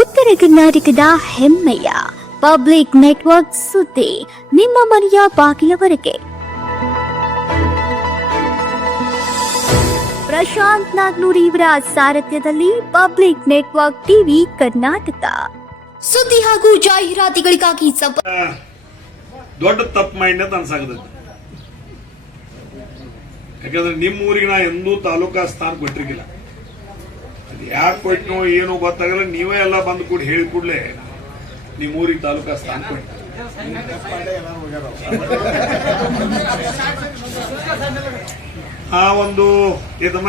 ಉತ್ತರ ಕರ್ನಾಟಕದ ಹೆಮ್ಮೆಯ ಪಬ್ಲಿಕ್ ನೆಟ್ವರ್ಕ್ ಸುದ್ದಿ ನಿಮ್ಮ ಮನೆಯ ಬಾಗಿಲವರೆಗೆ. ಪ್ರಶಾಂತ್ ನಾಗ್ನೂರ್ ಇವರ ಸಾರಥ್ಯದಲ್ಲಿ ಪಬ್ಲಿಕ್ ನೆಟ್ವರ್ಕ್ ಟಿವಿ ಕರ್ನಾಟಕ. ಸುದ್ದಿ ಹಾಗೂ ಜಾಹೀರಾತುಗಳಿಗಾಗಿ ಸಂಪರ್ಕ ದೊಡ್ಡ ತಪ್ಪು ಮೈಂಡ್ ಅಂತ ಅನ್ಸಾಗತೈತಿ ಯಾಕಂದ್ರೆ ನಿಮ್ಮ ಊರಿಗೆ ನಾ ಎಂದೂ ತಾಲೂಕಾ ಸ್ಥಾನ ಕೊಟ್ಟಿರ್ಕಿಲ್ಲ ಅದು ಯಾಕೆ ಕೊಟ್ಟನು ಏನು ಗೊತ್ತಾಗಲ್ಲ, ನೀವೇ ಎಲ್ಲ ಬಂದು ಕೂಡ ಹೇಳಿ ಕೂಡಲೇ ನಿಮ್ಮ ಊರಿಗೆ ತಾಲೂಕಾ ಸ್ಥಾನ ಕೊಟ್ಟು ಆ ಒಂದು ಇದಮ್ಮ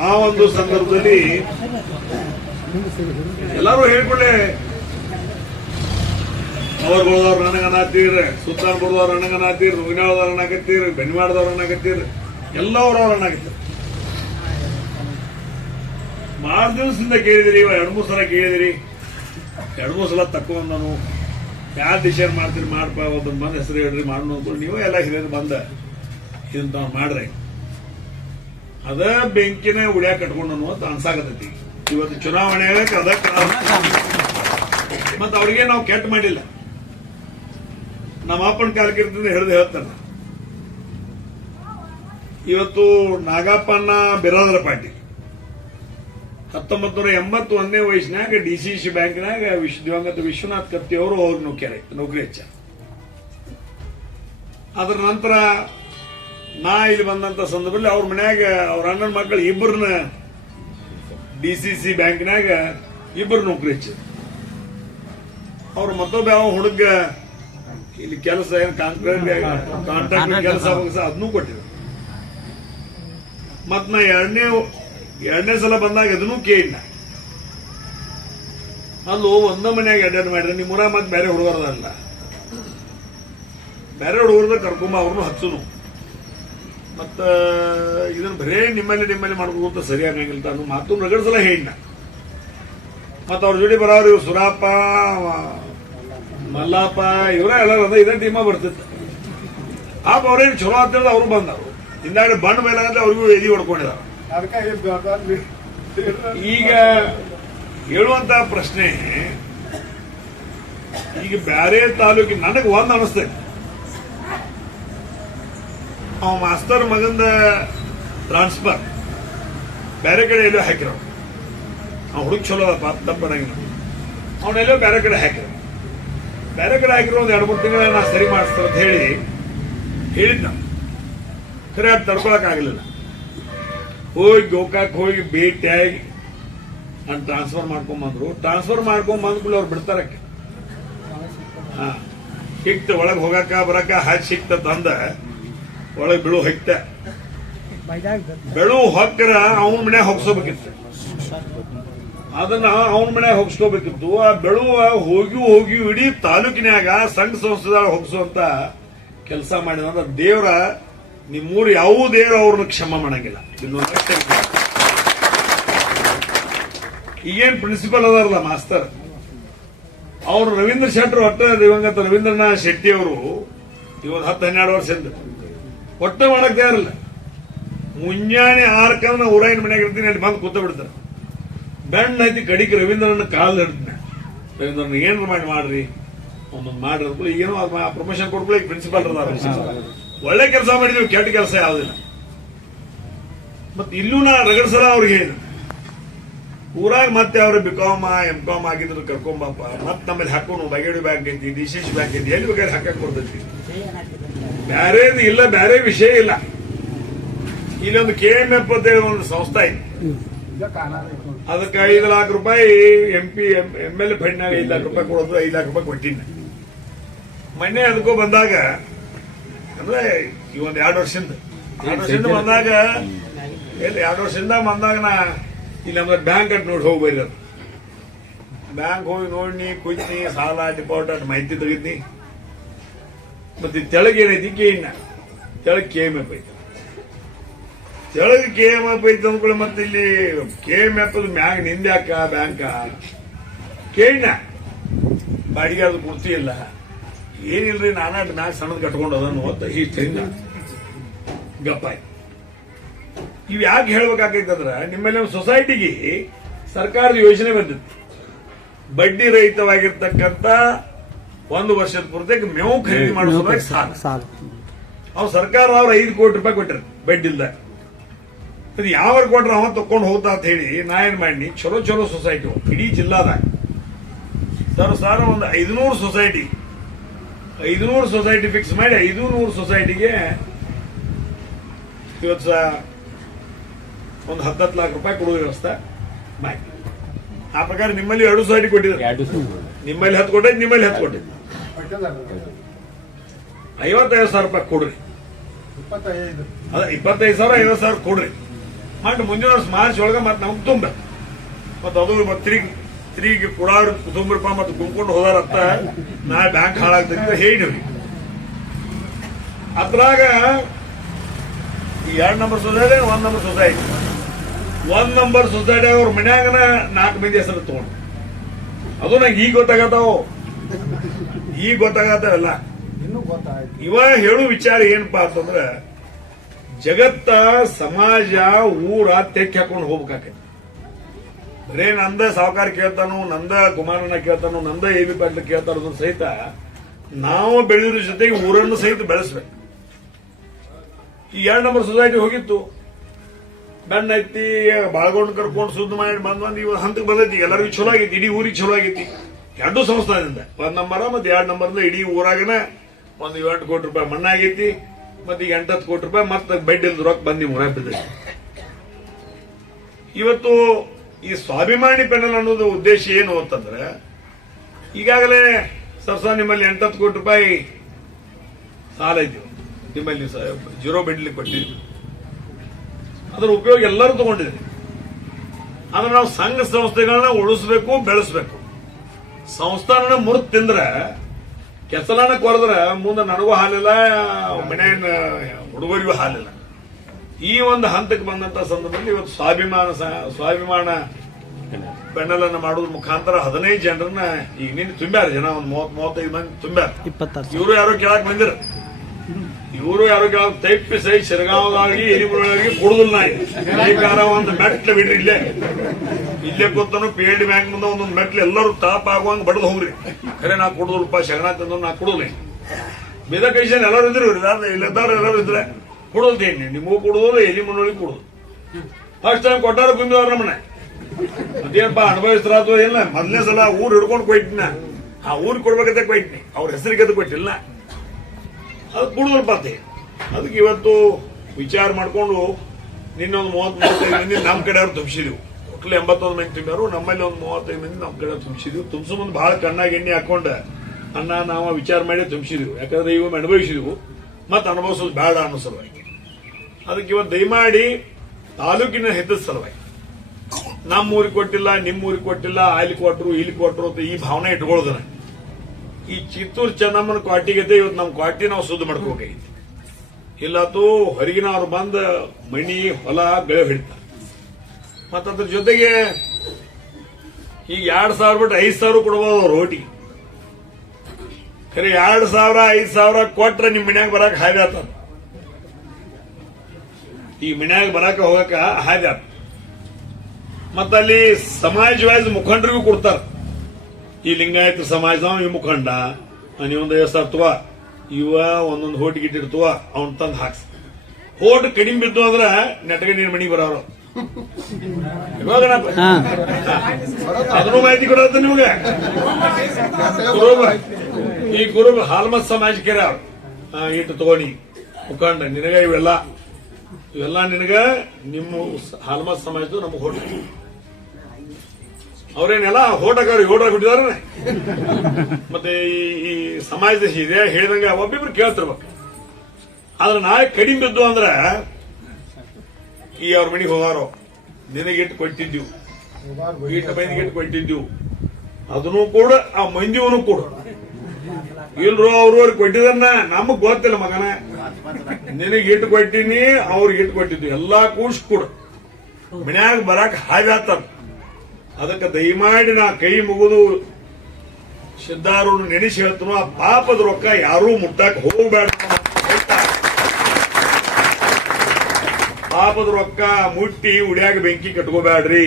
ಆ ಒಂದು ಸಂದರ್ಭದಲ್ಲಿ ಎಲ್ಲರೂ ಹೇಳ್ಕೊಳ್ಳೆ ಅವ್ರು ಬರೋದವ್ರು ನನಗನಾತೀರ್ ಸುತ್ತಾನ್ ಬರೋದವ್ರು ನನಗನಾತೀರ್ ರುಗಿನಾಳದವ್ರು ಅನ್ನಾಕತ್ತೀರ್ ಬೆನ್ಮಾಡದವ್ರು ಅನ್ನಾಕತ್ತೀರ್ ಎಲ್ಲವ್ರು ಅವ್ರು ಅನ್ನಾಕತ್ತೀರ್ ಮಾರ್ ದಿವಸದಿಂದ ಕೇಳಿದಿರಿ ಇವ ಎರಡು ಮೂರು ಸಲ ಕೇಳಿದಿರಿ. ಎರಡು ಮೂರು ಸಲ ತಕ್ಕೊಂಡನು. ಯಾರು ಡಿಸೈಡ್ ಮಾಡ್ತೀರಿ ಮಾಡಪ್ಪ ಒಬ್ಬನ ಬಂದು ಹೆಸರು ಹೇಳ್ರಿ, ಮಾಡೋಣ ಅಂದ್ಕೊಂಡು ನೀವೇ ಎಲ್ಲ ಹಿರಿಯರು ಬಂದ ಇಂತ ಮಾಡ್ರಿ. ಅದ ಬೆಂಕಿನೇ ಉಳ್ಯಾ ಕಟ್ಕೊಂಡನು ಅಂತ ಅನ್ಸಾಕತೈತಿ ಇವತ್ತು ಚುನಾವಣೆ ಮತ್ತ ಅವ್ರಿಗೆ ನಾವು ಕೆಟ್ಟ ಮಾಡಿಲ್ಲ. ನಮ್ಮ ಅಪ್ಪನ ಕಾಲಕ್ಕಿರ್ತಂದ್ರೆ ಹಿಡಿದು ಹೇಳ್ತಾನೆ ಇವತ್ತು ನಾಗಪ್ಪನ ಬಿರಾದರ ಪಾಟೀಲ್ ಹತ್ತೊಂಬತ್ತು ನೂರ ಎಂಬತ್ತು ಒಂದನೇ ವಯಸ್ಸಿನಾಗ ಡಿ ಸಿ ಸಿ ಬ್ಯಾಂಕ್ನಾಗ ವಿಶ್ವ ದಿವಂಗತ ವಿಶ್ವನಾಥ್ ಕತ್ತಿ ಅವರು ಅವ್ರಿಗೆ ನೌಕರಿ ನೌಕರಿ ಹೆಚ್ಚ. ಅದರ ನಂತರ ನಾ ಇಲ್ಲಿ ಬಂದಂತ ಸಂದರ್ಭದಲ್ಲಿ ಅವ್ರ ಮನ್ಯಾಗ ಅವ್ರ ಅಣ್ಣನ ಮಕ್ಕಳು ಇಬ್ಬರನ್ನ ಡಿ ಸಿ ಸಿ ಬ್ಯಾಂಕ್ನಾಗ ಇಬ್ಬರು ನೌಕರಿ ಹೆಚ್ಚ. ಅವ್ರ ಮತ್ತೊಬ್ಬ ಯಾವ ಹುಡುಗ ಇಲ್ಲಿ ಕೆಲಸ ಏನು ಕಾಂಟ್ರಾಕ್ಟ್ ಕೆಲಸ ಅದನ್ನೂ ಕೊಟ್ಟಿದ್ರು. ಮತ್ ನಾ ಎರಡನೇ ಎರಡನೇ ಸಲ ಬಂದಾಗ ಅದನ್ನು ಕೇಳಿನ ಅಲ್ಲೂ, ಒಂದ ಮನ್ಯಾಗ ಅಡ್ಡಾಡ್ ಮಾಡಿದ್ರೆ ನಿಮ್ಮೂರ ಮತ್ತೆ ಬೇರೆ ಹುಡುಗರದಲ್ಲ ಬೇರೆ ಹುಡುಗರದ ಕರ್ಕೊಂಬ ಅವ್ರನ್ನು ಹಚ್ಚುನು. ಮತ್ತ ಇದನ್ನ ಬರೇ ನಿಮ್ಮಲ್ಲಿ ನಿಮ್ಮಲ್ಲಿ ಅಂತ ಸರಿ ಆಗಂಗಿಲ್ಲ ಅನ್ನೋ ಮಾತು ಸಲ ಹೇಳಿನ ಮತ್ತ ಅವ್ರ ಜೋಡಿ ಬರೋರು ಇವ್ರು ಸುರಾಪ, ಮಲ್ಲಪ್ಪ, ಇವರ ಎಲ್ಲರೂ ಅದ ಇದೇ ಟೀಮ ಬರ್ತಿತ್ತು. ಆಪ ಅವ್ರೇನು ಚಲೋ ಅಂತ ಅವ್ರು ಬಂದವರು. ಹಿಂದಾಡಿ ಬಣ್ಣ ಮೇಲೆ ಅಂದ್ರೆ ಅವ್ರಿಗೂ ಎದಿ ಹೊಡ್ಕೊಂಡಿದ್ದಾರೆ ಈಗ ಹೇಳುವಂತ ಪ್ರಶ್ನೆ, ಈಗ ಬ್ಯಾರೆ ತಾಲೂಕಿನ, ನನಗೆ ಒಂದ್ ಅನಿಸ್ತೈತಿ ಅವ ಮಾಸ್ತರ್ ಮಗಂದ ಟ್ರಾನ್ಸ್ಫರ್ ಬೇರೆ ಕಡೆ ಎಲ್ಲೋ ಹಾಕಿರೋ ಅವ್ ಹುಡುಗ ಚಲೋ ತಪ್ಪನಾಗಿನ ಅವನೆಲ್ಲೋ ಬೇರೆ ಕಡೆ ಹಾಕಿರೋ ಬೇರೆ ಕಡೆ ಹಾಕಿರೋ ಒಂದ್ ಎರಡು ಮೂರು ತಿಂಗಳ ನಾ ಸರಿ ಮಾಡಿಸ್ತಾರ ಅಂತ ಹೇಳಿ ಹೇಳಿದ್ನ. ಖರೆ ಅದು ತಡ್ಕೊಳಕ್ ಆಗಲಿಲ್ಲ. ಹೋಗಿ ಗೋಕಾಕ್ ಹೋಗಿ ಭೇಟಿಯಾಗಿ ನಾನು ಟ್ರಾನ್ಸ್ಫರ್ ಮಾಡ್ಕೊಂಡ್ ಬಂದ್ರು. ಟ್ರಾನ್ಸ್ಫರ್ ಮಾಡ್ಕೊಂಡ್ ಬಂದ್ಕೂಡ ಅವ್ರು ಬಿಡ್ತಾರ ಹಾ. ಸಿಕ್ತ, ಒಳಗ್ ಹೋಗಾಕ, ಬರಾಕ ಹಾಕಿ ಸಿಕ್ತ ತಂದ. ಒಳಗ್ ಬೆಳು ಹಿಕ್ತ ಬೆಳು ಹೊಕ್ಕರ ಅವನ ಮನೆ ಹೊಗ್ಸೋಬೇಕಿತ್ತು ಅದನ್ನ ಅವನ ಮನೆ ಹೊಗ್ಸ್ಕೋಬೇಕಿತ್ತು. ಆ ಬೆಳು ಹೋಗಿ ಹೋಗಿ ಇಡೀ ತಾಲೂಕಿನ್ಯಾಗ ಸಂಘ ಸಂಸ್ಥೆದಾಗ ಹೊಗ್ಸುವಂತ ಕೆಲಸ ಮಾಡಿದ. ದೇವ್ರ ನಿಮ್ಮೂರು ಯಾವುದೇ ಅವ್ರನ್ನ ಕ್ಷಮ ಮಾಡಂಗಿಲ್ಲ. ಇನ್ನೊಂದಷ್ಟೇ ಈಗೇನ್ ಪ್ರಿನ್ಸಿಪಲ್ ಅದಾರಲ್ಲ ಮಾಸ್ತರ್ ಅವ್ರು ರವೀಂದ್ರ ಶೆಟ್ಟರು ಒಟ್ಟ ದಿವಂಗತ ರವೀಂದ್ರನಾಥ್ ಶೆಟ್ಟಿ ಅವರು ಇವತ್ತು ಹತ್ತು, ಹನ್ನೆರಡು ವರ್ಷದಿಂದ ಹೊಟ್ಟೆ ಮಾಡಕ್ ತಯಾರಿಲ್ಲ. ಮುಂಜಾನೆ ಆರ್ಕಂದ್ರೆ ಊರಾಯಿನ ಮನೆಯಾಗ ಇರ್ತೀನಿ, ಅಲ್ಲಿ ಬಂದು ಕೂತ ಬಿಡ್ತಾರೆ. ಬೆಣ್ಣ ಐತಿ ಕಡಿಗೆ ರವೀಂದ್ರನ ಕಾಲ್ ಹಿಡ್ತಾನೆ ರವೀಂದ್ರನ ಏನ್ ಮಾಡಿ ಮಾಡ್ರಿ. ಒಂದೊಂದು ಮಾಡಿರ್ಬೋದು ಈಗೇನೋ ಪ್ರಮೋಷನ್ ಕೊಡ್ಕೊಳ್ಳಿ ಪ್ರಿನ್ಸಿಪಾಲ್ ಅದಾರ ಒಳ್ಳೆ ಕೆಲಸ ಮಾಡಿದ್ವಿ, ಕೆಟ್ಟ ಕೆಲಸ ಯಾವುದಿಲ್ಲ ಮತ್ತೆ ಇಲ್ಲೂ ನಾ ರಗಡ್ಸಲ ಅವ್ರಿಗೆ ಊರಾಗ ಮತ್ತೆ ಅವ್ರು ಬಿ ಕಾಮ್ ಎಂ ಕಾಮ್ ಆಗಿದ್ರು ಕರ್ಕೊಂಬಪ್ಪ ಮತ್ತೆ ನಮ್ಮಲ್ಲಿ ಹಾಕೋನು, ಬಗೆಡಿ ಬ್ಯಾಂಕ್ ಐತಿ ಡಿ ಬ್ಯಾಂಕ್ ಐತಿ, ಎಲ್ಲಿ ಬೇಕಾದ್ರೆ ಹಾಕಕ್ ಕೊಡ್ತೈತಿ. ಬ್ಯಾರೇದು ಇಲ್ಲ, ಬ್ಯಾರೆ ವಿಷಯ ಇಲ್ಲ. ಇಲ್ಲೊಂದು ಕೆ ಎಂ ಎಫ್ ಅಂತ ಹೇಳಿ ಒಂದು ಸಂಸ್ಥೆ ಐತಿ. ಅದಕ್ಕೆ ಐದು ಲಾಖ ರೂಪಾಯಿ M P M L A ಫಂಡ್ನಾಗ ಐದು ಲಾಖ ರೂಪಾಯಿ ಕೊಡೋದು, ಐದು ಲಾಖ ರೂಪಾಯಿ ಕೊಟ್ಟಿನ ಮೊನ್ನೆ ಅದಕ್ಕೂ ಬಂದಾಗ ಅಂದ್ರೆ ಈ ಒಂದ್ ಎರಡು ವರ್ಷದಿಂದ. ಎರಡು ವರ್ಷದಿಂದ ಬಂದಾಗ ಎಲ್ಲಿ ಎರಡು ವರ್ಷದಿಂದ ಬಂದಾಗ ನಾ ಇಲ್ಲಿ ನಮ್ದು ಬ್ಯಾಂಕ್ ಅಂತ ನೋಡಿ ಹೋಗಿ ಬ್ಯಾಂಕ್ ಹೋಗಿ ನೋಡ್ನಿ ಕುಯ್ತೀನಿ ಸಾಲ ಡಿಪಾಸಿಟ್ ಮಾಹಿತಿ ತೆಗಿದ್ನಿ ಮತ್ತೆ ತೆಳಗೆ ಏನೈತಿ ಕೇಳಿನ. ತೆಳಗ್ ಕೆ ಎಂ ಎಫ್ ಐತಿ. ತೆಳಗ್ ಕೆ ಎಂ ಎಫ್ ಐತಿ ಅಂದ್ಕೊಳ್ಳಿ ಮತ್ತೆ ಇಲ್ಲಿ ಕೆ ಎಂ ಎಫ್ ಮ್ಯಾಗ ನಿಂದ್ಯಾಕ ಬ್ಯಾಂಕ? ಕೇಳಿನ. ಬಾಡಿಗೆ ಅದು ಗುರ್ತಿ ಇಲ್ಲ. ಏನಿಲ್ರಿ ನಾನಾ ಮ್ಯಾಗ ಸಣ್ಣದ್ ಕಟ್ಕೊಂಡು ಅದನ್ನು ಓದ್ತ ಈ ಗಪ್ಪಾಯ್. ಇವ್ ಯಾಕೆ ಹೇಳ್ಬೇಕಾಗೈತಂದ್ರ ನಿಮ್ಮಲ್ಲಿ ಒಂದು ಸೊಸೈಟಿಗೆ ಸರ್ಕಾರದ ಯೋಜನೆ ಬಂದಿತ್ತು. ಬಡ್ಡಿ ರಹಿತವಾಗಿರ್ತಕ್ಕಂಥ ಒಂದು ವರ್ಷದ ಪೂರ್ತಿ ಮೇವು ಖರೀದಿ ಮಾಡೋ ಸಾಲ. ಸಾಲ. ಅವ್ ಸರ್ಕಾರ ಅವ್ರು ಐದು ಕೋಟಿ ರೂಪಾಯಿ ಕೊಟ್ಟಿರ ಬಡ್ಡಿಲ್ದ. ಅದು ಯಾವ ಕೊಟ್ರ ಅವ ತಕೊಂಡು ಹೋಗ್ತಾ ಅಂತ ಹೇಳಿ ನಾ ಏನ್ ಮಾಡಿ ಚಲೋ ಚಲೋ ಸೊಸೈಟಿ ಇಡೀ ಜಿಲ್ಲಾದಾಗ. ಸರ್ ಸರ್ ಒಂದು ಐದುನೂರು ಸೊಸೈಟಿ ಐದುನೂರು ಸೊಸೈಟಿ ಫಿಕ್ಸ್ ಮಾಡಿ ಐದುನೂರು ಸೊಸೈಟಿಗೆ ಇವತ್ತು ಸಹ ಒಂದು ಹತ್ತತ್ತು ಲಾಖ ರೂಪಾಯಿ ಕೊಡುವ ವ್ಯವಸ್ಥೆ ಬಾಯ್ ಆ ಪ್ರಕಾರ ನಿಮ್ಮಲ್ಲಿ ಎರಡು ಸೊಸೈಟಿ ಕೊಟ್ಟಿದ್ರು ನಿಮ್ಮಲ್ಲಿ ಹತ್ತು ಕೊಟ್ಟಿದ್ದು ನಿಮ್ಮಲ್ಲಿ ಹತ್ತು ಕೊಟ್ಟಿದ್ದು ಐವತ್ತೈದು ಸಾವಿರ ರೂಪಾಯಿ ಕೊಡ್ರಿ. ಇಪ್ಪತ್ತೈದು ಅದ ಇಪ್ಪತ್ತೈದು ಸಾವಿರ ಐವತ್ತು ಸಾವಿರ ಕೊಡ್ರಿ. ಮಾಡಿ ಮುಂದಿನ ವರ್ಷ ಮಾರ್ಚ್ ಒಳಗೆ ಮತ್ತೆ ನಮ್ಗೆ ತುಂಬ. ಮತ್ತೆ ಅದು ಮತ್ತೆ ತಿರುಗಿ. ತಿರುಗಿ ಕೊಡಾರು ಕುಟುಂಬ ರೂಪಾಯಿ ಮತ್ತೆ ಗುಂಕೊಂಡು ಹೋದಾರತ್ತ ನಾ ಬ್ಯಾಂಕ್ ಹಾಳಾಗ್ತಂತ ಹೇಳಿ ಅದ್ರಾಗ ಈ ಎರಡ್ ನಂಬರ್ ಸೊಸೈಟಿ ಒಂದ್ ನಂಬರ್ ಸೊಸೈಟಿ ಒಂದ್ ನಂಬರ್ ಸೊಸೈಟಿ ಅವ್ರ ಮನ್ಯಾಗನ ನಾಲ್ಕು ಮಂದಿ ಹೆಸರು ತಗೊಂಡು ಅದು ನಂಗೆ ಈಗ ಗೊತ್ತಾಗತ್ತಾವ? ಈಗ ಗೊತ್ತಾಗತ್ತಲ್ಲ ಇವ ಹೇಳು ವಿಚಾರ ಏನಪ್ಪಾ ಅಂತಂದ್ರ ಜಗತ್ತ ಸಮಾಜ ಊರ ತೆಕ್ಕಿ ಹಾಕೊಂಡು ಹೋಗ್ಬೇಕಾಕೈತಿ. ಬರೇ ನಂದ ಸಾವುಕಾರ ಕೇಳ್ತಾನು, ನಂದ ಕುಮಾರಣ್ಣ ಕೇಳ್ತಾನು, ನಂದ ಎ ಬಿ ಪಾಟೀಲ್ ಕೇಳ್ತಾರ ಸಹಿತ ನಾವು ಬೆಳೆಯೋದ್ರ ಜೊತೆಗೆ ಊರನ್ನು ಸಹಿತ ಬೆಳೆಸ್ಬೇಕು. ಈ ಎರಡು ನಂಬರ್ ಸೊಸೈಟಿ ಹೋಗಿತ್ತು. ಬೆಣ್ಣ ಐತಿ ಬಾಳ್ಗೊಂಡು ಕರ್ಕೊಂಡು ಸುದ್ದಿ ಮಾಡಿ ಬಂದ್ ಬಂದು ಇವಾಗ ಹಂತಕ್ಕೆ ಬಂದೈತಿ. ಎಲ್ಲರಿಗೂ ಚಲೋ ಆಗೈತಿ ಇಡೀ ಊರಿಗೆ ಚಲೋ ಆಗೈತಿ ಎರಡು ಸಂಸ್ಥಾನದಿಂದ. ಒಂದ್ ನಂಬರ ಮತ್ತೆ ಎರಡು ನಂಬರ್ನ ಇಡೀ ಊರಾಗನ ಒಂದು ಎಂಟು ಕೋಟಿ ರೂಪಾಯಿ ಮಣ್ಣಾಗೈತಿ ಮತ್ತೆ ಈಗ ಎಂಟತ್ತು ಕೋಟಿ ರೂಪಾಯಿ ಮತ್ತೆ ಬೆಡ್ ಇಲ್ದ ರೊಕ್ಕ ಬಂದಿ ಊರಾಗ ಬಿದ್ದೈತಿ ಇವತ್ತು ಈ ಸ್ವಾಭಿಮಾನಿ ಪೆನಲ್ ಅನ್ನೋದು ಉದ್ದೇಶ ಏನು ಅಂತಂದ್ರೆ, ಈಗಾಗಲೇ ಸರ್ಸ ನಿಮ್ಮಲ್ಲಿ ಎಂಟತ್ತು ಕೋಟಿ ರೂಪಾಯಿ ಸಾಲ ಇದೆಯೋ ನಿಮ್ಮಲ್ಲಿ ಜೀರೋ ಬಡ್ಲಿ ಕೊಟ್ಟಿದ್ವಿ ಅದರ ಉಪಯೋಗ ಎಲ್ಲರೂ ತಗೊಂಡಿದ್ದೀವಿ. ಆದ್ರೆ ನಾವು ಸಂಘ ಸಂಸ್ಥೆಗಳನ್ನ ಉಳಿಸ್ಬೇಕು, ಬೆಳೆಸ್ಬೇಕು. ಸಂಸ್ಥಾನ ಮುರಿದು ತಿಂದ್ರೆ ಕೆಸಲನ ಕೊರೆದ್ರೆ ಮುಂದೆ ನನಗೂ ಹಾಲಿಲ್ಲ ಮನೆಯ ಹುಡುಗರಿಗೂ ಹಾಲಿಲ್ಲ. ಈ ಒಂದು ಹಂತಕ್ಕೆ ಬಂದಂತ ಸಂದರ್ಭದಲ್ಲಿ ಇವತ್ತು ಸ್ವಾಭಿಮಾನ ಸ್ವಾಭಿಮಾನ ಪೆಂಡಲ್ ಮಾಡುವುದ್ರ ಮಾಡೋದ್ರ ಮುಖಾಂತರ ಹದಿನೈದು ಜನರನ್ನ ಈಗ ನಿನ್ನ ತುಂಬ್ಯಾರ ಜನ ಒಂದು ಮೂವತ್ ಮೂವತ್ತೈದು ಮಂದಿ ತುಂಬ್ಯಾರ. ಇವರು ಯಾರೋ ಕೇಳಕ್ ಬಂದಿರ. ಇವರು ಯಾರೋ ಕೇಳಕ್ ತೈಪ್ಪಿ ಸೈ ಶಿರಗಾವದಾಗಿ ಎಲಿಮುಳಗಿ ಕುಡುದಿಲ್ಲ ನಾ ಬೇಕಾದ ಒಂದು ಮೆಟ್ಲು ಬಿಡ್ರಿ ಇಲ್ಲೇ. ಇಲ್ಲೇ ಕೂತನು ಪಿ ಎಲ್ ಡಿ ಬ್ಯಾಂಕ್ ಮುಂದೆ ಒಂದೊಂದು ಮೆಟ್ಲು ಎಲ್ಲರೂ ತಾಪ ಆಗುವಂಗ ಬಡದು ಹೋಗ್ರಿ. ಖರೆ ನಾ ಕುಡುದಿಲ್ಲಪ್ಪ ಶಗಣ ತಂದ್ರು ನಾ ಕುಡುದಿಲ್ಲ. ಬೇದ ಕೈಸನ್ ಎಲ್ಲರೂ ಇದ್ರು ಇಲ್ಲದಾರ ಎಲ್ಲರೂ ಇದ್ರೆ. ಕುಡುದೇನಿ ನಿಮಗೂ ಕೊಡೋದು ಎಲ್ಲಿ ಮನೋಳಿ ಕೊಡೋದು ಫಸ್ಟ್ ಟೈಮ್ ಕೊಟ್ಟಾರ ಕುಂದವ್ರ ನಮ್ಮನೆ. ಅದೇನಪ್ಪ ಅನುಭವಿಸ್ತಾರ ಇಲ್ಲ. ಮೊದಲನೇ ಸಲ ಊರು ಹಿಡ್ಕೊಂಡು ಕೊಯ್ತಿನ ಆ ಊರಿಗೆ ಕೊಡ್ಬೇಕಂತ ಕೊಯ್ತೀನಿ ಅವ್ರ ಹೆಸರಿಗೆ ಅದು ಕೊಟ್ಟಿಲ್ಲ. ಅದು ಕುಡಿದ್ರು ಪಾತಿ ಅದಕ್ಕೆ ಇವತ್ತು ವಿಚಾರ ಮಾಡ್ಕೊಂಡು ನಿನ್ನೊಂದು ಮೂವತ್ತು ಮೂವತ್ತೈದು ಮಂದಿ ನಮ್ಮ ಕಡೆ ಅವ್ರು ತುಂಬಿಸಿದ್ವು. ಒಟ್ಲು ಎಂಬತ್ತೊಂದು ಮಂದಿ ತುಂಬ್ಯಾರು ನಮ್ಮಲ್ಲಿ ಒಂದು ಮೂವತ್ತೈದು ಮಂದಿ ನಮ್ಮ ಕಡೆ ತುಂಬಿಸಿದ್ವು. ತುಂಬಿಸೋ ಮುಂದೆ ಬಹಳ ಕಣ್ಣಾಗಿ ಎಣ್ಣೆ ಹಾಕೊಂಡ ಅನ್ನ ನಾವು ವಿಚಾರ ಮಾಡಿ ತುಂಬಿಸಿದ್ವು. ಯಾಕಂದ್ರೆ ಇವು ಅನುಭವಿಸಿದ್ವು. ಮತ್ತೆ ಅನುಭವಿಸೋದು ಬೇಡ ಅನ್ನೋ ಸಲುವಾಗಿ. ಅದಕ್ಕೆ ಇವತ್ತು ದಯಮಾಡಿ ತಾಲೂಕಿನ ಹೆದ್ದ ಸಲುವಾಗಿ. ನಮ್ಮ ಊರಿಗೆ ಕೊಟ್ಟಿಲ್ಲ ನಿಮ್ಮ ಊರಿಗೆ ಕೊಟ್ಟಿಲ್ಲ, ಅಲ್ಲಿ ಕೊಟ್ಟರು ಇಲ್ಲಿ ಕೊಟ್ಟರು ಅಂತ ಈ ಭಾವನೆ ಇಟ್ಕೊಳ್ಳೋದನ್ನ ಈ ಚಿತ್ತೂರು ಚೆನ್ನಮ್ಮನ ಕ್ವಾಟಿಗತೆ ಇವತ್ತು ನಮ್ಮ ಕ್ವಾಟಿ ನಾವು ಶುದ್ಧ ಮಾಡ್ಕೋಬೇಕಾಗಿತ್ತು. ಇಲ್ಲತ್ತು ಹೊರಗಿನವ್ರು ಬಂದ ಮಣಿ, ಹೊಲ ಬೆಳೆ ಹಿಡಿತಾರೆ. ಮತ್ತ ಅದ್ರ ಜೊತೆಗೆ ಈಗ ಎರಡು ಸಾವಿರ ಬಿಟ್ಟು ಐದು ಸಾವಿರ ಕೊಡ್ಬೋದು ಓಟಿ ಖರೆ ಎರಡು ಸಾವಿರ, ಐದು ಸಾವಿರ ಕೊಟ್ರೆ ನಿಮ್ಮ ಮನ್ಯಾಗ ಬರಕ್ಕೆ ಹಾಗೆ ಆತ ಈ ಮನ್ಯಾಗ ಬರಾಕ ಹೋಗಕ ಹಾದಿ ಆತ. ಮತ್ತಲ್ಲಿ ಸಮಾಜ ವೈಸ್ ಮುಖಂಡರಿಗೂ ಕೊಡ್ತಾರ. ಈ ಲಿಂಗಾಯತ ಸಮಾಜದವ ಈ ಮುಖಂಡ ನೀವೊಂದು ಐವತ್ತು ಸಾವಿರ ತಗೋ ಇವ ಒಂದೊಂದು ಹೋಟ್ ಗಿಟ್ ಇರ್ತವ ಅವ್ನ ತಂದು ಹಾಕ್ಸ್. ಹೋಟ್ ಕಡಿಮೆ ಬಿದ್ದು ಅಂದ್ರ ನೆಟ್ಗೆ ನೀನ್ ಮನಿಗೆ ಬರೋರು ಅದನ್ನು ಮಾಹಿತಿ ಕೊಡತ್ತ ನಿಮ್ಗೆ. ಈ ಗುರುಬ ಹಾಲ್ಮತ್ ಸಮಾಜ ಹಾ, ಇಟ್ಟು ತಗೋಣಿ. ಮುಖಂಡ ನಿನಗ ಇವೆಲ್ಲ ಇವೆಲ್ಲ ನಿನಗ ನಿಮ್ಮ ಹಾಲ್ಮಾಸ್ ಸಮಾಜದ ನಮ್ಗೆ ಹೋಟ ಅವ್ರೇನೆಲ್ಲ ಹೋಟಗಾರ ಹೋಟ ಹುಟ್ಟಿದಾರ ಮತ್ತೆ ಈ ಸಮಾಜದ ಇದೆ ಹೇಳಿದಂಗ ಒಬ್ಬಿಬ್ರು ಕೇಳ್ತಿರ್ಬೇಕು. ಆದ್ರೆ ನಾಳೆ ಕಡಿಮೆ ಬಿದ್ದು ಅಂದ್ರೆ ಈ ಅವ್ರ ಮನೆಗೆ ಹೋಗಾರೋ? ನಿನಗಿಟ್ಟು ಕೊಟ್ಟಿದ್ದೀವಿ. ಇಟ್ಟು ಕೊಟ್ಟಿದ್ದೀವಿ. ಅದನ್ನು ಕೂಡ, ಆ ಮಂದಿವನು ಕೂಡ. ಇಲ್ರು ಅವ್ರವ್ರು ಕೊಟ್ಟಿದನ್ನ ನಮಗ್ ಗೊತ್ತಿಲ್ಲ ಮಗನ. ನಿನಗೆ ಇಟ್ಟು ಕೊಟ್ಟಿನಿ, ಅವ್ರಿಗೆ ಇಟ್ಟು ಕೊಟ್ಟಿದ್ವಿ ಎಲ್ಲಾ ಕೂಡ್ಸ್ ಕೂಡ. ಮನ್ಯಾಗ ಬರಾಕ್ ಹಾಜಾತ ಅದಕ್ಕೆ ದಯಮಾಡಿ ನಾ ಕೈ ಮುಗಿದು ಸಿದ್ಧಾರು ನೆನೆಸಿ ಹೇಳ್ತಾನ, ಆ ಪಾಪದ ರೊಕ್ಕ ಯಾರೂ ಮುಟ್ಟಾಕ ಹೋಗ್ಬೇಡ ಪಾಪದ ರೊಕ್ಕ ಮುಟ್ಟಿ ಉಡ್ಯಾಗ ಬೆಂಕಿ ಕಟ್ಕೋಬೇಡ್ರಿ.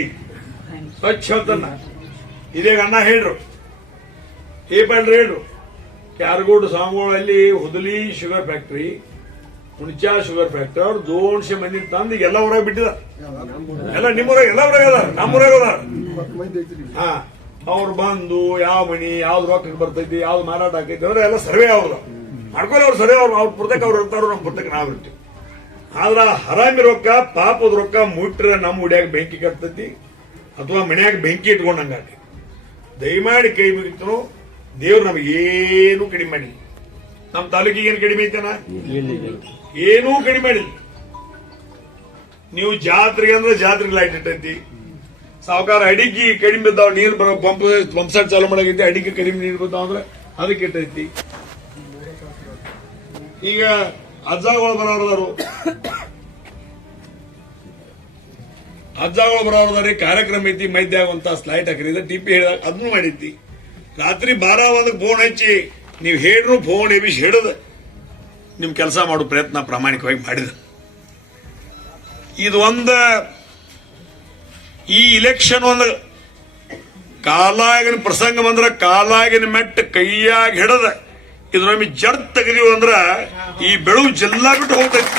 ಸ್ವಚ್ಛ ಹೇಳ್ತಾನ ಇದೇಗ ಅಣ್ಣ ಹೇಳ್ರು. ಏಪಾಡ್ರಿ ಹೇಳ್ರು. ಕ್ಯಾರಗೋಡು ಸಾಂಗೋಳಲ್ಲಿ ಹುದಲಿ ಶುಗರ್ ಫ್ಯಾಕ್ಟ್ರಿ, ಹುಣಚಾ ಶುಗರ್ ಫ್ಯಾಕ್ಟರಿ, ಅವ್ರು ದೋನ್ಶೆ ಮಂದಿ ತಂದು ಎಲ್ಲ ಊರಾಗ ಬಿಟ್ಟಿದ. ಎಲ್ಲ ನಿಮ್ಮೂರಾಗ, ಎಲ್ಲ ಊರಾಗ ಅದಾರ, ನಮ್ಮೂರಾಗ ಹಾ, ಅವ್ರು ಬಂದು ಯಾವ ಮನಿ ಯಾವ್ದು ರೊಕ್ಕ ಬರ್ತೈತಿ, ಯಾವ್ದು ಮಾರಾಟ ಆಕೈತಿ ಅಂದ್ರೆ ಎಲ್ಲ ಸರ್ವೆ ಅವ್ರದ್ದು. ಮಾಡ್ಕೊಳ್ಳಿ ಅವ್ರು ಸರ್ವೆ ಅವ್ರು, ಅವ್ರ ಪುರ್ತಕ್ಕೆ ಅವ್ರು ಇರ್ತಾರೋ ನಮ್ಮ ಪುರ್ತಕ್ಕೆ ನಾವು ಇರ್ತೀವಿ. ಆದ್ರ ಹರಾಮಿ ರೊಕ್ಕ, ಪಾಪದ ರೊಕ್ಕ ಮುಟ್ರೆ ನಮ್ಮ ಉಡ್ಯಾಗ ಬೆಂಕಿ ಕಟ್ತೈತಿ, ಅಥವಾ ಮನ್ಯಾಗ ಬೆಂಕಿ ಇಟ್ಕೊಂಡಂಗಾತಿ ದಯಮಾಡಿ ಕೈ ಮುಗಿತು ದೇವ್ರು ನಮಗೆ ಏನೂ ಕಡಿಮೆ ಮಾಡಿ ನಮ್ಮ ತಾಲೂಕಿಗೆ ಏನು ಕಡಿಮೆ ಐತನ? ಏನೂ ಕಡಿಮೆ ಮಾಡಿಲ್ಲ. ನೀವು ಜಾತ್ರೆಗೆ ಅಂದ್ರೆ ಜಾತ್ರೆಗೆ ಲೈಟ್ ಇಟ್ಟೈತಿ. ಸಾವುಕಾರ ಅಡಿಗೆ ಕಡಿಮೆ ಬಿದ್ದಾವ ನೀರು ಬರೋ ಪಂಪ್ ಪಂಪ್ ಸೆಟ್ ಚಾಲು ಮಾಡಿ ಅಡಿಗೆ ಕಡಿಮೆ ನೀರು ಬಿದ್ದಾವ ಅಂದ್ರೆ ಅದಕ್ಕೆ ಇಟ್ಟೈತಿ. ಈಗ ಅಜ್ಜಗಳು ಬರೋರು ಅಜ್ಜಗಳು ಬರೋರದಾರಿ ಕಾರ್ಯಕ್ರಮ ಐತಿ, ಮೈದ್ಯಾಗ ಅಂತ ಸ್ಲೈಟ್ ಹಾಕಿದ್ರೆ ಟಿಪಿ ಹೇಳಿದಾಗ ಅದನ್ನು ಮಾಡೈತಿ ರಾತ್ರಿ ಬಾರ ಒಂದಕ್ಕೆ ಫೋನ್ ಹಚ್ಚಿ, ನೀವು ಹೇಳ್ರು ಫೋನ್ ಎಬಿಸಿ ಹಿಡಿದ ನಿಮ್ ಕೆಲಸ ಮಾಡೋ ಪ್ರಯತ್ನ ಪ್ರಾಮಾಣಿಕವಾಗಿ ಮಾಡಿದ. ಇದು ಒಂದು, ಈ ಇಲೆಕ್ಷನ್ ಒಂದು ಕಾಲಾಗಿನ ಪ್ರಸಂಗ ಬಂದ್ರ ಕಾಲಾಗಿನ ಮೆಟ್ಟ ಕೈಯಾಗಿ ಹಿಡದ. ಇದು ನಮಗೆ ಜಡ್ ತೆಗೆದೀವಿ ಅಂದ್ರ ಈ ಬೆಳು ಜಿಲ್ಲಾ ಬಿಟ್ಟು ಹೋಗ್ತೈತಿ.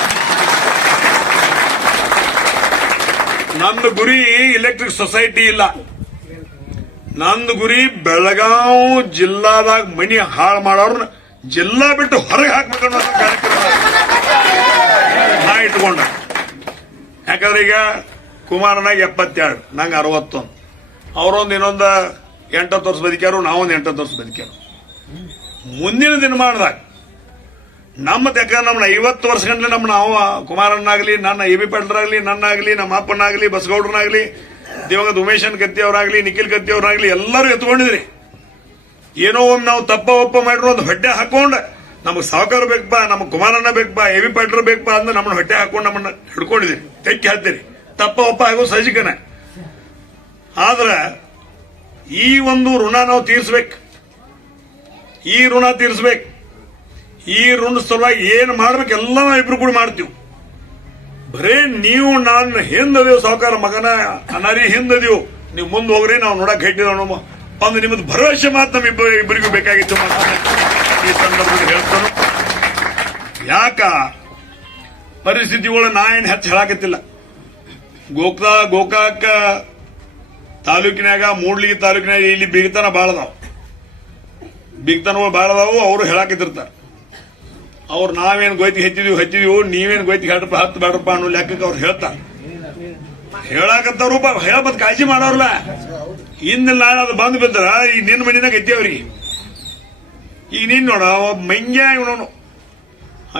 ನಮ್ದು ಗುರಿ ಇಲೆಕ್ಟ್ರಿಕ್ ಸೊಸೈಟಿ ಇಲ್ಲ. ನಂದು ಗುರಿ ಬೆಳಗಾವ್ ಜಿಲ್ಲಾದಾಗ ಮನಿ ಹಾಳು ಮಾಡೋರ್ನ ಜಿಲ್ಲಾ ಬಿಟ್ಟು ಹೊರಗೆ ಹಾಕ್ಬೇಕನ್ನೋ ಕಾರ್ಯಕ್ರಮ ನಾ ಇಟ್ಕೊಂಡ. ಯಾಕಂದ್ರೆ ಈಗ ಕುಮಾರನಾಗ ಎಪ್ಪತ್ತೆರಡು, ನಂಗೆ ಅರವತ್ತೊಂದು. ಅವರೊಂದು ಇನ್ನೊಂದು ಎಂಟತ್ತು ವರ್ಷ ಬದುಕ್ಯಾರು, ನಾವೊಂದು ಎಂಟತ್ತು ವರ್ಷ ಬದುಕ್ಯಾರು. ಮುಂದಿನ ದಿನಮಾನದಾಗ ನಮ್ಮ ದಕ್ಕ ನಮ್ಮನ್ನ ಐವತ್ತು ವರ್ಷ ನಮ್ಮ ನಾವು ಕುಮಾರಣ್ಣಾಗ್ಲಿ ನನ್ನ ಎ ಬಿ ಪಾಟೀಲ್ರಾಗಲಿ, ನನ್ನಾಗಲಿ, ನಮ್ಮ ಅಪ್ಪನಾಗಲಿ ಬಸಗೌಡ್ರನಾಗ್ಲಿ ದಿವಂಗತ ಉಮೇಶನ್ ಕತ್ತಿ ಅವರಾಗ್ಲಿ, ನಿಖಿಲ್ ಕತ್ತಿ ಅವರಾಗ್ಲಿ ಎಲ್ಲರೂ ಎತ್ಕೊಂಡಿದ್ರಿ ಏನೋ ಒಮ್ಮೆ ನಾವು ತಪ್ಪ ಒಪ್ಪ ಮಾಡಿರೋ ಒಂದು ಹೊಟ್ಟೆ ಹಾಕೊಂಡು ನಮಗೆ ಸಾವುಕಾರ ಬೇಕಪ್ಪ ನಮಗೆ ಕುಮಾರಣ್ಣ ಬೇಕಪ್ಪ ಎ ಬಿ ಪಾಟೀಲ್ ಬೇಕಪ್ಪ ಅಂದ್ರೆ ನಮ್ಮನ್ನ ಹೊಟ್ಟೆ ಹಾಕೊಂಡು ನಮ್ಮನ್ನ ಹಿಡ್ಕೊಂಡಿದ್ದೀರಿ ತೆಕ್ಕಿ ಹಾಕ್ತೀರಿ ತಪ್ಪ ಒಪ್ಪ ಆಗೋ ಸಜಿಕನ. ಆದ್ರೆ ಈ ಒಂದು ಋಣ ನಾವು ತೀರಿಸ್ಬೇಕು. ಈ ಋಣ ತೀರಿಸ್ಬೇಕು. ಈ ಋಣ ಸಲುವಾಗಿ ಏನು ಮಾಡ್ಬೇಕು, ಎಲ್ಲ ನಾವು ಇಬ್ರು ಕೂಡ ಮಾಡ್ತೀವಿ. ಬರೇ ನೀವು ನಾನು ಹಿಂದದೇವು ಸಾವುಕಾರ ಮಗನ ಅನಾರಿ ಹಿಂದದೇವು ನೀವು ಮುಂದೆ ಹೋಗ್ರಿ, ನಾವು ನೋಡಕ್ ಹೆಟ್ಟಿದವ ಒಂದು ನಿಮ್ಮದು ಭರವಸೆ ಮಾತು ನಮ್ಮ ಇಬ್ಬ ಇಬ್ಬರಿಗೂ ಬೇಕಾಗಿತ್ತು ಈ ಸಂದರ್ಭದಲ್ಲಿ ಹೇಳ್ತಾನು. ಯಾಕ? ಪರಿಸ್ಥಿತಿಗಳು ನಾ ಏನು ಹೆಚ್ಚು ಹೇಳಾಕತ್ತಿಲ್ಲ. ಗೋಕಾ ಗೋಕಾಕ ತಾಲೂಕಿನಾಗ ಮೂಡ್ಲಿಗಿ ತಾಲೂಕಿನಾಗ ಇಲ್ಲಿ ಬಿಗ್ತನ ಬಿಗ್ತನಗಳು ಭಾಳ ಅದಾವು, ಅವರು ಹೇಳಾಕತ್ತಿರ್ತಾರ. ಅವ್ರು ನಾವೇನ್ ಗೊಯ್ತಿ ಹೆಚ್ಚಿದೀವಿ, ಹಚ್ಚಿದೀವಿ, ನೀವೇನ್ ಗೋಯ್ತಿ ಹತ್ತಪ್ಪ ಹತ್ತು ಬೇಡಪ್ಪ ಅನ್ನೋ ಲೆಕ್ಕಕ್ಕೆ ಅವ್ರು ಹೇಳ್ತಾರ. ಹೇಳಾಕತ್ತವ್ರು ಹೇಳಬದ್ ಕಾಳಜಿ ಮಾಡೋರ್ಲ? ಇನ್ನು ನಾನು ಅದು ಬಂದು ಬಿದ್ರ ಈ ನಿನ್ನ ಮನಿನಾಗ ಐತಿ ಅವ್ರಿಗೆ. ಈಗ ನೀನ್ ನೋಡ ಮಂಗ್ಯ ಇವನು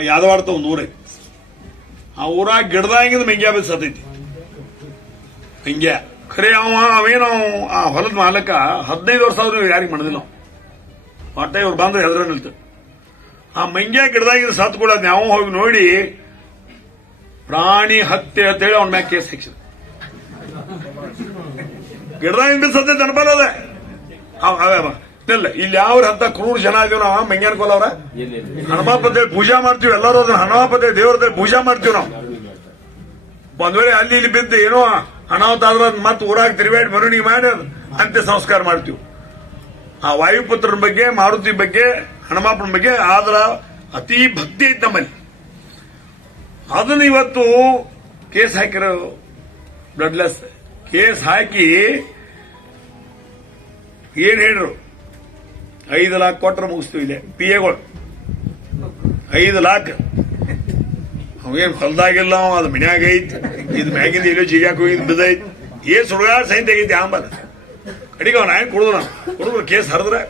ಯಾದವಾಡ್ತ ಒಂದು ಊರೇ. ಆ ಊರಾಗ ಗಿಡದಾಗಿಂದ ಮಂಗ್ಯ ಬಿದ್ದು ಸತೈತಿ ಮಂಗ್ಯ. ಖರೆ ಅವ, ಅವೇನೋ, ಆ ಹೊಲದ ಮಾಲಕ ಹದಿನೈದು ವರ್ಷ ಆದ್ರೂ ಯಾರಿಗೆ ಮಾಡಿದಿಲ್ಲ. ನಾವು ಒಟ್ಟ ಇವ್ರು ಬಂದ್ರೆ ಹೆದ್ರ ನಿಲ್ತ. ಆ ಮಂಗ್ಯ ಗಿಡದಾಗಿ ಸತ್ ಕೂಡ ನಾವು ಹೋಗಿ ನೋಡಿ ಪ್ರಾಣಿ ಹತ್ಯೆ ಅಂತೇಳಿ ಅವನ ಮ್ಯಾಗ ಕೇಸ್ ಹಾಕ್ಸಿದ ಗಿಡದಾಗಿಂದ ಸತ್ಯ ನೆನಪಲ್ಲ ಇಲ್ಲ, ಇಲ್ಲಿ. ಯಾವ ಹಂತ ಕ್ರೂರ್ ಜನ ಇದೀವಿ ನಾವು? ಮಂಗ್ಯಾನ ಕೋಲ್ ಹನುಮಪ್ಪ ದೇವ್ ಪೂಜಾ ಮಾಡ್ತೀವಿ. ಎಲ್ಲರೂ ಅದನ್ನ ಹನುಮಪ್ಪ ದೇವ್ ದೇವ್ರ ಪೂಜಾ ಮಾಡ್ತೀವಿ ನಾವು. ಒಂದ್ ಅಲ್ಲಿ ಇಲ್ಲಿ ಬಿದ್ದು ಏನೋ ಅನಾಹುತ ಆದ್ರ ಮತ್ತೆ ಊರಾಗ ತಿರುಗಾಡಿ ಮೆರವಣಿಗೆ ಮಾಡಿ ಅಂತ್ಯ ಸಂಸ್ಕಾರ ಮಾಡ್ತೀವಿ. ಆ ವಾಯುಪುತ್ರನ ಬಗ್ಗೆ, ಮಾರುತಿ ಬಗ್ಗೆ ಹನುಮಪ್ಪನ ಬಗ್ಗೆ ಆದ್ರ ಅತಿ ಭಕ್ತಿ ಇದ್ದ ನಮ್ಮಲ್ಲಿ ಅದನ್ನ ಇವತ್ತು ಕೇಸ್ ಹಾಕಿರೋ ಬ್ಲಡ್ಲೆಸ್, ಕೇಸ್ ಹಾಕಿ ಏನ್ ಹೇಳಿದ್ರು ಐದು ಲಾಕ್ ಕೊಟ್ರೆ ಮುಗಿಸ್ತೀವಿ ಇಲ್ಲೇ ಪಿ ಎಗಳು ಐದು ಲಾಕ್ ಅವೇನ್ ಹೊಲ್ದಾಗಿಲ್ಲ ಅದು ಮನ್ಯಾಗ ಐತಿ. ಇದು ಮ್ಯಾಗಿಂದ ಎಲ್ಲೋ ಜಿಗ್ಯಾಕ ಹೋಗಿದ್ ಬಿದ್ದೈತಿ. ಏನ್ ಸುಡುಗಾರ ಸೈನ್ ತೆಗೈತಿ ಆಂಬಲ್ ಕಡಿಗ ಅವ್ನ ಹೆಂಗ್ ನಾವು. ಕುಡಿದ್ರು ಕೇಸ್ ಹರಿದ್ರೆ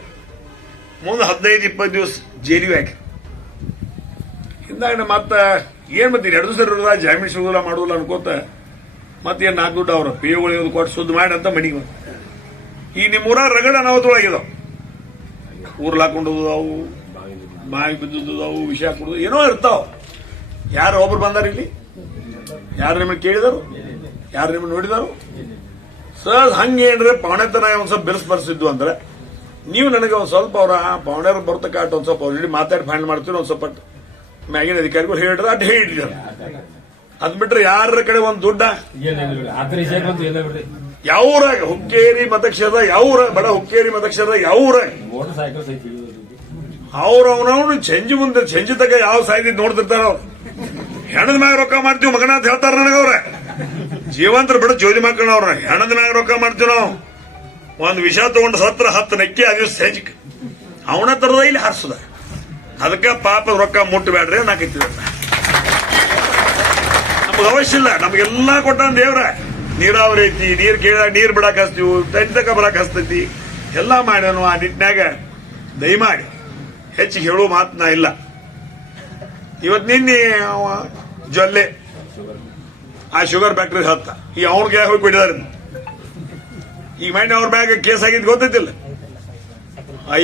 ಮುಂದೆ ಹದಿನೈದು ಇಪ್ಪತ್ತು ದಿವಸ ಜೈಲಿಗೆ ಹಾಕಿ ಹಿಂದಾಗ ಮತ್ತೆ ಏನು ಮತ್ತೆ ಎರಡು ದಿವಸ ಇರೋದ? ಜಾಮೀನು ಸಿಗೋದಿಲ್ಲ ಮಾಡೋಲ್ಲ ಅನ್ಕೋತ ಮತ್ತೇನು ನಾಲ್ಕು ದುಡ್ಡು ಅವ್ರ ಒಳಗೆ ಕೊಟ್ಟು ಸುದ್ದು ಮಾಡಿ ಅಂತ ಮನೆಗೆ ಬಂದ. ಈ ನಿಮ್ಮ ಊರಾಗ ರಗಡ ಅನಾಹುತಗಳಾಗಿದಾವ ಊರ್ಲ ಹಾಕೊಂಡು ಅವು ಬಾಯಿ ಬಿದ್ದದ್ದು ಅವು, ವಿಷ ಕುಡಿದು ಏನೋ ಇರ್ತಾವ. ಯಾರು ಒಬ್ರು ಬಂದಾರ ಇಲ್ಲಿ? ಯಾರು ನಿಮ್ಮನ್ನ ಕೇಳಿದಾರು? ಯಾರು ನಿಮ್ಮನ್ನ ನೋಡಿದಾರು? ಸರ್, ಹಂಗೆ ಏನ್ರಿ ಪಾಣೆತನ ಒಂದ್ ಸ್ವಲ್ಪ ಬೆರೆಸ್ ಬರ್ಸಿದ್ದು ಅಂದ್ರೆ ನೀವು ನನಗೆ ಒಂದು ಸ್ವಲ್ಪ ಅವ್ರ ಪೌಂಡರ್ ಬರ್ತಕ್ಕ ಒಂದ್ ಸ್ವಲ್ಪ ಆಲ್ರೆಡಿ ಮಾತಾಡಿ ಫೈನಲ್ ಮಾಡ್ತೀವಿ ಒಂದ್ ಸ್ವಲ್ಪ ಮ್ಯಾಗಿನ ಅಧಿಕಾರಿಗಳು ಹೇಳಿದ್ರೆ ಅಟ್ ಹೇಳಿದ್ರು ಅದ್ ಬಿಟ್ರೆ ಯಾರ ಕಡೆ ಒಂದು ದುಡ್ಡ? ಯಾವೂರಾಗ ಹುಕ್ಕೇರಿ ಮತಕ್ಷೇತ್ರ ಯಾವೂರ ಬಡ ಹುಕ್ಕೇರಿ ಮತಕ್ಷೇತ್ರ ಯಾವೂರಾಗ ಅವ್ರ ಅವನವನು ಚೆಂಜಿ ಮುಂದೆ ಚೆಂಜಿ ತಗ ಯಾವ ಸಾಯ್ದಿ ನೋಡ್ತಿರ್ತಾರ. ಅವ್ರು ಹೆಣದ ಮ್ಯಾಗ ರೊಕ್ಕ ಮಾಡ್ತೀವಿ ಮಗನ ಅಂತ ಹೇಳ್ತಾರ ನನಗವ್ರ. ಜೀವಂತರ ಬಿಡ ಜೋಲಿ ಮಾಡ್ಕೊಂಡವ್ರ ಅವ್ರ ಹೆಣದ ಮ್ಯಾಗ ರೊಕ್ಕ ಮಾಡ್ತೀವಿ ನಾವು. ಒಂದ್ ವಿಷ ತಗೊಂಡು ಸತ್ರ ಹತ್ತು ನೆಕ್ಕಿ ಅದಿವ್ ಸೆಂಜಿಕ್. ಅವನ ತರದ ಇಲ್ಲಿ ಹಾರಿಸದ. ಅದಕ್ಕೆ ಪಾಪ ರೊಕ್ಕ ಮುಟ್ಟಬೇಡ್ರಿ ನಾಕೈತಿದ ನಮ್ಗೆ ಅವಶ್ಯ ಇಲ್ಲ. ನಮ್ಗೆಲ್ಲಾ ಕೊಟ್ಟ ದೇವ್ರ. ನೀರಾವರಿ ಐತಿ, ನೀರು ಕೇಳ, ನೀರು ಬಿಡಕ್ಕೆ ಹಚ್ತೀವಿ ತಂತಕ ಬರಾಕ್ ಹಚ್ತೈತಿ. ಎಲ್ಲ ಮಾಡ್ಯಾನು ಆ ನಿಟ್ಟಿನಾಗ ದಯಮಾಡಿ ಹೆಚ್ಚಿಗೆ ಹೇಳುವ ಮಾತನ್ನ ಇಲ್ಲ. ಇವತ್ ನಿನ್ನೆ ಜೊಲ್ಲೆ. ಆ ಶುಗರ್ ಫ್ಯಾಕ್ಟ್ರಿ ಹತ್ತ. ಈ ಅವ್ರಿಗೆ ಹೋಗಿ ಬಿಟ್ಟಿದ್ದಾರೆ ಈಗ ಮೈಂಡ್ ಅವ್ರ ಮ್ಯಾಗ ಕೇಸ್ ಆಗಿದ್ ಗೊತ್ತೈತಿಲ್ಲ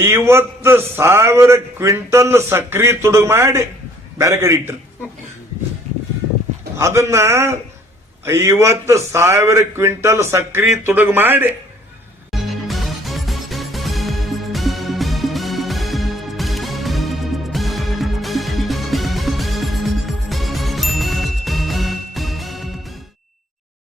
ಐವತ್ತು ಸಾವಿರ ಕ್ವಿಂಟಲ್ ಸಕ್ರಿ ತುಡುಗು ಮಾಡಿ ಬೇರೆ ಕಡೆ ಇಟ್ಟರು ಅದನ್ನ ಐವತ್ತು ಸಾವಿರ ಕ್ವಿಂಟಲ್ ಸಕ್ರಿ ತುಡುಗು ಮಾಡಿ